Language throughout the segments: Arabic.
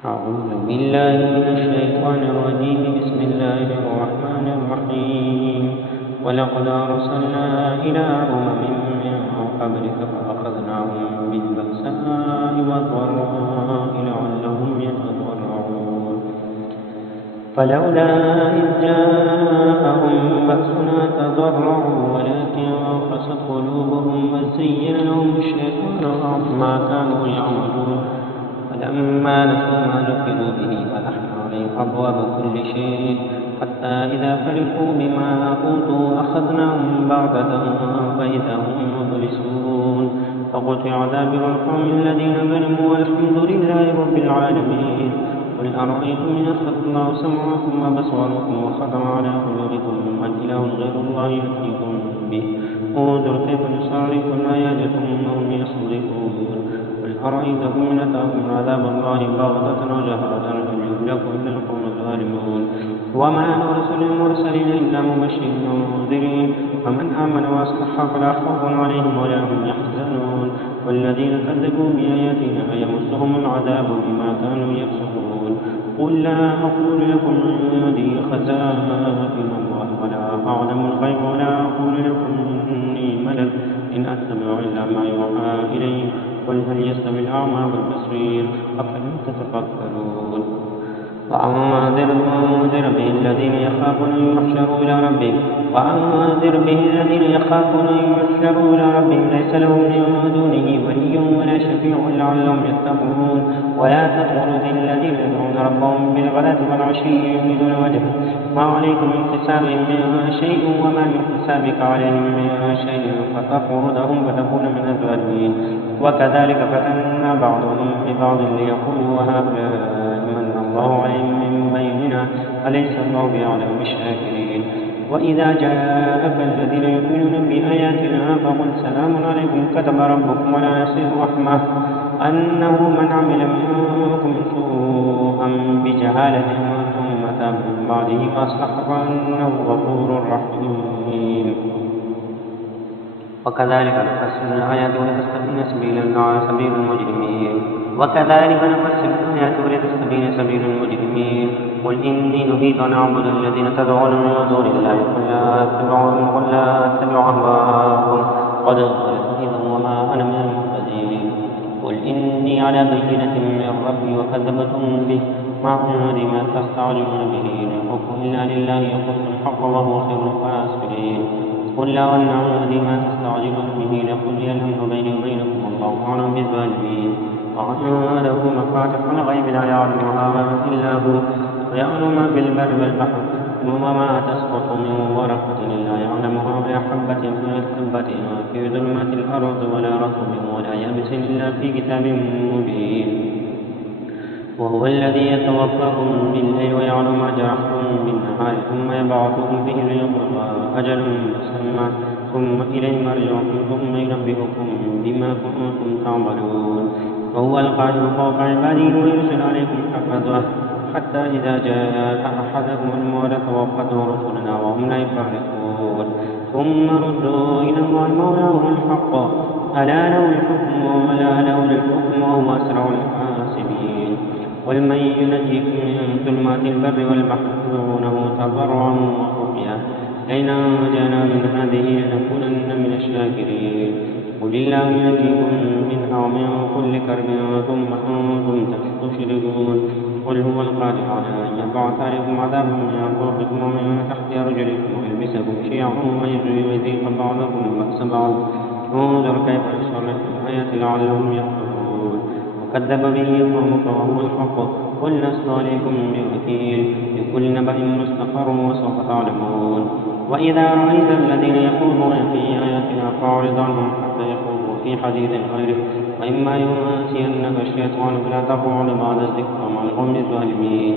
أعوذ بالله من الشيطان الرجيم. بسم الله الرحمن الرحيم. ولقد أرسلنا إلى أمم من قبلك فأخذناهم بالبأساء والضراء لعلهم يتضرعون. فلولا إذ جاءهم بأسنا تضرعوا ولكن قست قلوبهم وزين لهم الشيطان ما كانوا يعملون. فلما نسوا ما ذكروا به فتحنا عليهم أبواب كل شيء حتى إذا فرحوا بما أوتوا أخذناهم بغتة فإذا هم مبلسون. فقطع دابر القوم الذين ظلموا والحمد لله رب العالمين. قل أرأيتم إن أخذ الله سمعكم وبصركم وختم على قلوبكم من إله غير الله يأتيكم به انظر كيف نصرف الآيات ثم هم يصدقون. قل أرأيتكم إن أتاكم عذاب الله بغتة وجهرة هل يهلك إلا القوم الظالمون. وما نرسل المرسلين إلا مبشرين ومنذرين فمن آمن وأصلح فلا خوف عليهم ولا هم يحزنون. والذين كذبوا بآياتنا يمسهم العذاب بما كانوا يكسبون. قل لا أقول لكم عندي خزائن الله ولا أعلم الغيب ولا أقول لكم إني ملك إن أتبع إلا ما يوحى إلي. قل هل يستوي الأعمى والبصير أفلم تتفكرون. وأنذر به الذين يخافون أن يحشروا إلى ربهم ليس لهم من دونه ولي ولا شفيع لعلهم يتقون. ولا تطرد الذين يدعون ربهم بالغداة والعشي يريدون وجهه ما عليكم من حسابهم من شيء وما من حسابك عليهم من شيء فتطردهم فتكون من الظالمين. وكذلك فتنا بعضهم ببعض ليقولوا وهؤلاء من الله عليهم من بيننا أليس الله بأعلم بالشاكرين. وإذا جاءك الذين يؤمنون بآياتنا فقل سلام عليكم كتب ربكم ولا يصير رحمه أنه من عمل منكم سوءا بجهالة ثم تاب من بعده فأصلح فإنه غفور رحيم. وكذلك نفسر الآيات ولتستبين سبيل المجرمين. قل إني نهيت أن أعبد الذين تدعون من دون الله قل لا أتبع أهواءكم قد ضللت إذا وما أنا من المهتدين. قل إني على بينة من ربي وكذبتم به ما عندي ما تستعجلون به إن الحكم إلا لله يقص الحق وهو خير الفاصلين. قل لو أن عندي ما تستعجلون به لقضي الأمر بيني وبينكم والله أعلم بالظالمين. وعنده مفاتح الغيب لا يعلمها إلا هو ويعلم ما في البر والبحر وما تسقط من ورقة إلا يعلمها ولا حبة في ظلمات الأرض ولا رطب ولا يابس إلا في كتاب مبين. وهو الذي يتوفاكم بالليل ويعلم ما جرحتم بالنهار ثم يبعثكم فيه ليقضى أجل مسمى ثم إليه مرجعكم ثم ينبئكم بما كنتم تعملون. وهو القاهر فوق عباده ويرسل عليكم حفظه حتى إذا جاء أحدكم الموت توفته رسلنا وهم لا يفرقون. ثم ردوا إلى الله مولاهم الحق ألا له الحكم وهو أسرع الحاسبين. قل من ينجيكم من ظلمات البر والبحر تدعونه تضرعا وخفيا لئن أنجانا من هذه لنكونن من الشاكرين. قل الله ينجيكم منها ومن كل كرب ثم أنتم تشركون. قل هو القادر على أن يبعث عليكم عذابا من فوقكم ومن تحت أرجلكم ويلبسكم شيعا ويذيق بعضكم بأس بعض انظر كيف نصرف الآيات لعلهم يهتدون. وكذب به قومك وهو الحق قل لست عليكم بوكيل لكل نبأ مستقر وسوف تعلمون. وإذا رأيت الذين يخوضون في آياتنا فأعرض عنهم حتى يخوضوا في حديث غيره وإما ينسينك الشيطان فلا تقعد بعد الذكرى مع القوم الظالمين.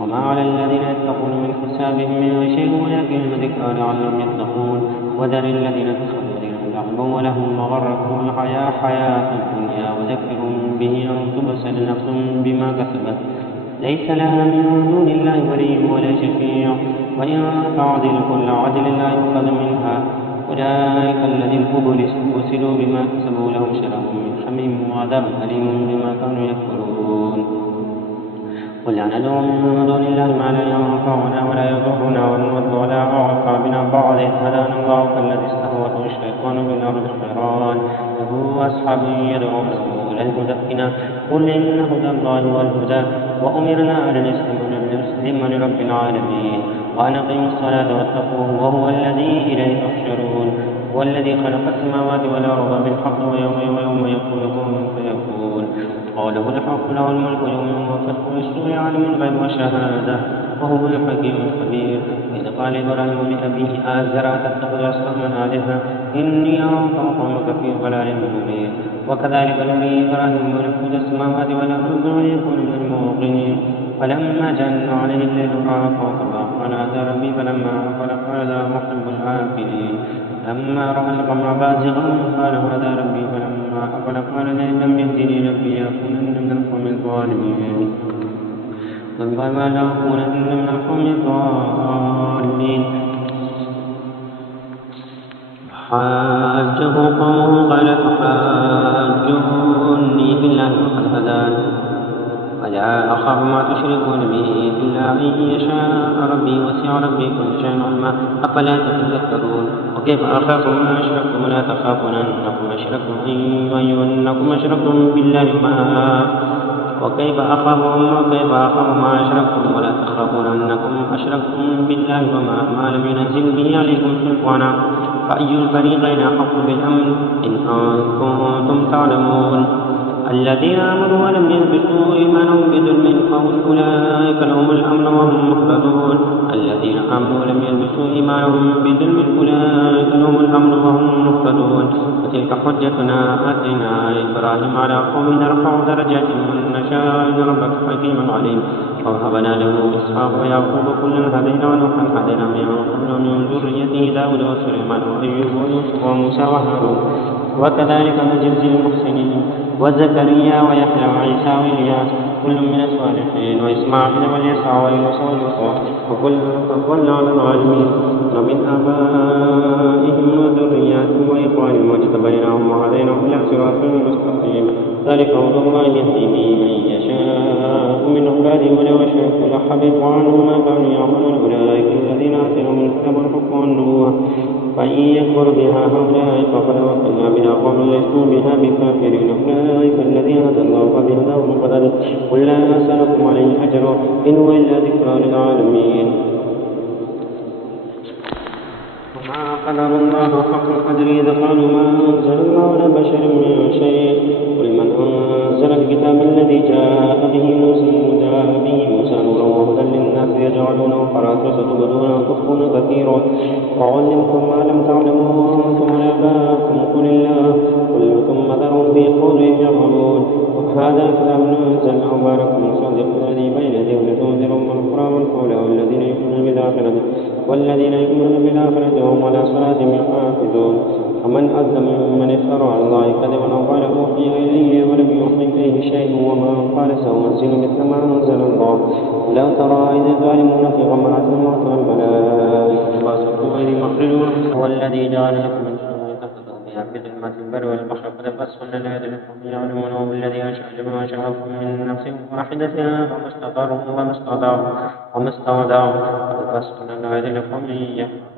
وما على الذين يتقون من حسابهم من شيء ولكن ذكرى لعلهم يتقون. وذر الذين اتخذوا دينهم لعبا ولهوا وغرتهم حياة الدنيا وذكرهم به أن تبصر نفس بما كسبت ليس لها من دون الله ولي ولا شفيع وإن تعدل كل عدل لا يؤخذ منها. أولئك الذين أبسلوا بما كسبوا لهم شراب من حميم وعذاب أليم بما كانوا يكفرون. قل ندعو من دون الله ما لا ينفعنا ولا يضرنا ونرد على أعقابنا بعد إذ هدانا الله كالذي استهوته الشيطان بالأرض حيران له أصحاب يدعونه إلى الهدى ائتنا قل إن هدى الله هو الهدى وأمرنا لنسلم لرب العالمين وأن أقيموا الصلاة واتقوه وهو الذي إليه تحشرون هو الذي خلق السماوات والأرض بالحق ويوم يقول كن فيكون قوله الحق له الملك يوم ينفخ في الصور عالم الغيب والشهادة وهو الحكيم الخبير إذ قال إبراهيم لأبيه آزر أتتخذ أصناما آلهة إني أراك وقومك في ضلال مبين وكذلك نري إبراهيم ملكوت السماوات والأرض وليكون من الموقنين فلما جن عليه الليل رأى كوكبا قال هذا ربي فلما أفل قال لا أحب الآفلين لما رأى القمر بازغا قال هذا ربي فلما أفل قال لئن لم يهدني ربي لأكونن من القوم الظالمين وما لأكونن من القوم الضالين حاجه قومه قال تحاجوني بالله وقد هداني ولا أخاف ما تشركون به إلا أن يشاء ربي وسع ربي كل شيء علما أفلا تتذكرون وكيف أخاف ما أشركتم ولا تخافون أنكم أشركتم بالله وكيف أخاف ما أشركتم ولا تخافون أنكم أشركتم بالله وما لم ينزل به عليكم سلطانا فأي الفريقين أحق بالأمن إن كنتم تعلمون الذين آمنوا ولم يلبسوا إيمانهم بظلم فأولئك لهم الأمن وهم مهتدون الذين آمنوا ولم يلبسوا إيمانهم بظلم أولئك لهم الأمن وهم مهتدون وتلك حجتنا آتينا إبراهيم على قوم نرفع درجات من نشاء إن ربك حكيم عليم ووهبنا له إسحاق ويعقوب كلا هدينا ونوحا هدينا من قبل من ذريته داود وسليمان وأيوب ويوسف وموسى وهارون وكذلك نجزي المحسنين وزكريا ويحيى وعيسى وإلياس كل من الصالحين وإسماعيل واليسع ويونس ولوطا وكلا على العالمين ومن آبائهم وذرياتهم وإخوانهم واجتبيناهم وهديناهم إلى صراط مستقيم ذلك هدى الله يهدي به من يشاء من عباده ولو يشاء لحبط عنهم ما كانوا يعملون أولئك الذين آتيناهم الكتاب والحكم والنبوة فإن يكفر بها هؤلاء فقد وكلنا بها قوم ليسوا بها بكافرين أولئك الذين هدى الله فبهداه مقتدى قل لا أسألكم عليه أجرا إن هو إلا ذكرى للعالمين وما قدر الله حق قدره إذ قالوا ما أنزل الله على بشر من شيء قل من أنزل الكتاب الذي جاء به موسى نورا وهدى للناس يجعلونه قراطيس تبدون وتخفون كثيرا وعلمتم ما لم تعلموا أنتم ولا آباؤكم قل الله قل ثم ذرهم في خوضهم يلعبون وهذا كتاب أنزل مبارك مصدق الذي بين يديه لتنذر أم القرى والقول والذين يؤمنون بالآخرة هم على صلاتهم يحافظون ومن أظلم ممن افترى على الله كذبا أو قال أوحي إلي ولم يوحي إليه شيء وما قال سأنزل مثل ما أنزل الله لو ترى إذ الظالمون في غمرات الموت والملائكة باسطوا أيديهم أخرجوا هو الذي جعل لكم من الشمس تخذوا بها في ظلمات البر والبحر قد فصلنا الآيات لقوم يعلمون وهو الذي أنشأ جميع شعبكم من نفس واحدة فما استقروا وما استودعوا قد فصلنا الآيات لقوم يعلمون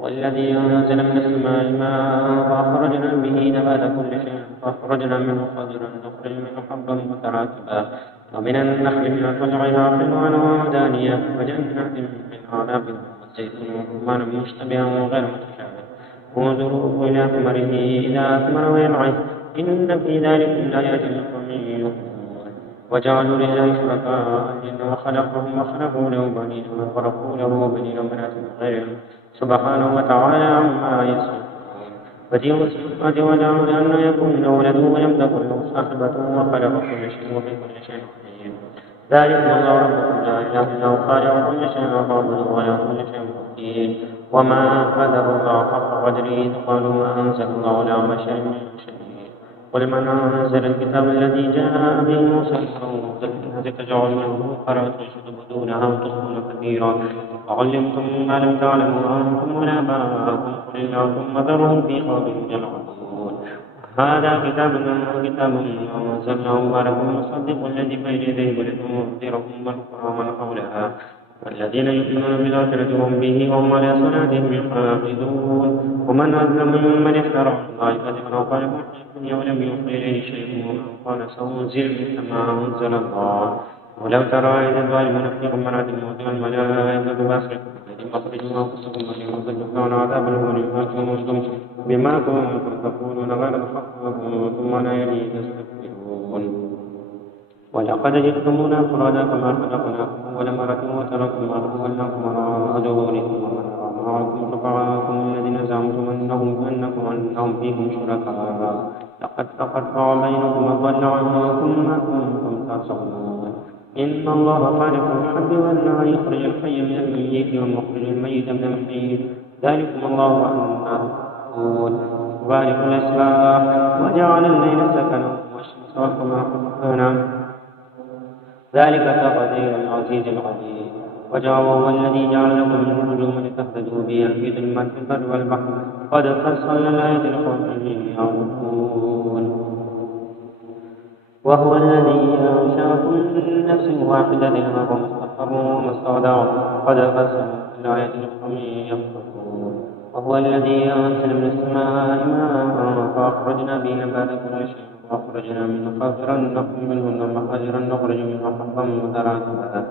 والذي أنزل من السماء ماء فأخرجنا به نبات كل شيء فأخرجنا منه خضرا نخرج منه حبا متراكبا ومن النخل من طلعها قنوان ودانية وجنات من أعناب والزيتون والرمان مشتبها وغير متشابه انظروا إلى ثمره إذا أثمر وينعم إن في ذلك لآيات لقوم يؤمنون وجعلوا لله شركاء الجن وخلقهم وخلقوا له بنين وخلقوا له بنين وبنات غيرهم سبحانه وتعالى عما يصفون بديع السماوات والأرض أن يكون له ولد ولم تكن له صاحبة وخلق كل شيء وبكل شيء عليم ذلك الله ربكم لا إله إلا هو خالق كل شيء فاعبدوه وله كل شيء وكيل وما قدر الله حق قدره إذ قالوا ما أنزل الله على بشر من شيء قل من أنزل الكتاب الذي جاء به موسى الذي تجعلونه قراطيس تبدونها وتخفون كثيرا وعلمتم ما لم تعلموا أنتم ولا آباؤكم قل الله ثم ذرهم في خوضهم يلعبون هذا كتاب أنزلناه مبارك مصدق الذي بين يديه ولتنذر أم القرى ومن حولها والذين يؤمنون بالآخرة هم به وهم على صلاتهم يحافظون ومن أظلم ممن افترى على الله كذبا أو قال الدنيا ولم يوحي إليه شيء ومن قال سأنزل مثل ما أنزل الله ولو ترى إذ الظالمون في غمرات الموت والملائكة باسطة أيديهم أخرجوا أنفسكم ويذوقون كان عذاب الهون بما كنتم تقولون غير الحق وكنتم على يديه تستكبرون ولقد جئتمونا فرادا كما خلقناكم أول مرة وتركتم ما خولناكم وراء ظهوركم وما معكم شفعاءكم الذين زعمتم أنهم فيكم شركاء لقد تقطع بينكم وضل عنكم ما كنتم تحسبون إن الله خالق الحب والنار يخرج الحي من الميت ومخرج الميت من الحي ذلكم الله أنا تؤمنون بارك الإصلاح وجعل الليل سكنا والشمس والقمر حسبانا ذلك تقدير العزيز العليم وهو الذي جعل لكم النجوم لتهتدوا بها في ظلمات البر والبحر قد فصلنا الآيات لقوم يعلمون وهو الذي أنشأكم من نفس واحدة لكم مستقر ومستودع قد فصلنا الآيات لقوم يفقهون وهو الذي أنزل من السماء ماء فأخرجنا به نبات كل شيء وأخرجنا منه خضرا نخرج منه مخرجا نخرج منه حبا متراكبا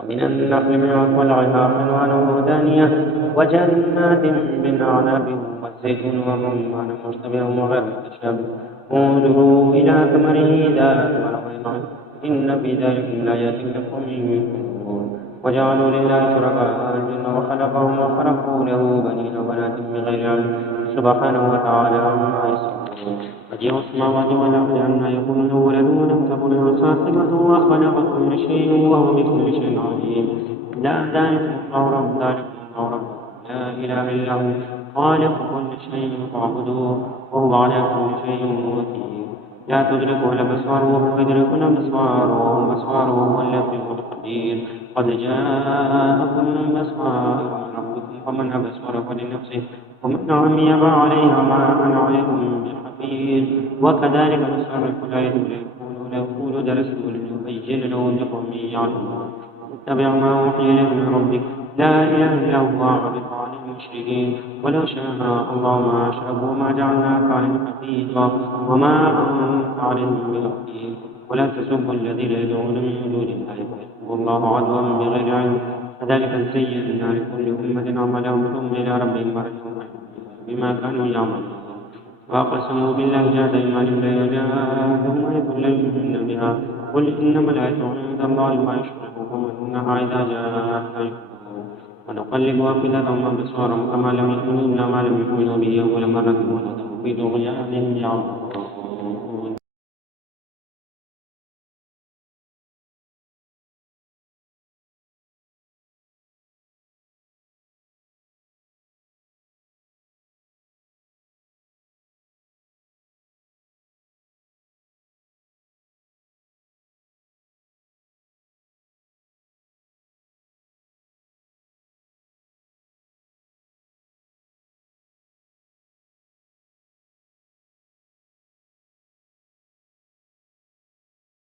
ومن النخل من والعناب ألوانه دانية وجنات من أعناب والزيتون والرمان مشتبه وغير متشابه انظروا إلى ثمره إذا أثمر وينعم إن في ذلك لآيات لقوم يؤمنون وجعلوا لله شركاء الجن وخلقهم وخلقوا له بنين وبنات بغير علم سبحانه وتعالى عما يصفون بديع السماوات والأرض عما يكون له ولد ولم تكن له صاحبة وخلق كل شيء وهو بكل شيء عليم لا ذلك الله رب لا إله إلا هو خالق كل شيء فاعبدوه وهو على كل شيء وكيل لا تدركه الأبصار وهو يدرك الأبصار وهو اللطيف الخبير قد جاءكم بصائر من ربكم فمن أبصر فلنفسه ومن عمي فعليها ما أنا عليكم بحفيظ وكذلك نصرف الآيات ليقولوا درسته لنبين لهم لقوم يعلمون اتبع ما أوحي إليك من ربك لا إله إلا هو أعرض عن المشركين ولو شاء الله ما أشركوا وما جعلناك عليهم حفيظا وما أنت عليهم بوكيل ولا تسبوا الذين يدعون من دون الله فيسبوا الله عدوا بغير علم كذلك زينا لكل أمة عملهم ثم إلى ربهم مرجعهم بما كانوا يعملون وأقسموا بالله جهد أيمانهم ليجاءهم آية لا يؤمنون بها قل إنما الآية عند الله ما يشركون إنها إذا جاءت لا يؤمنون ونقلب أفئدتهم وأبصارهم كما لم يؤمنوا به أول مرة ونذرهم في طغيانهم يعمهون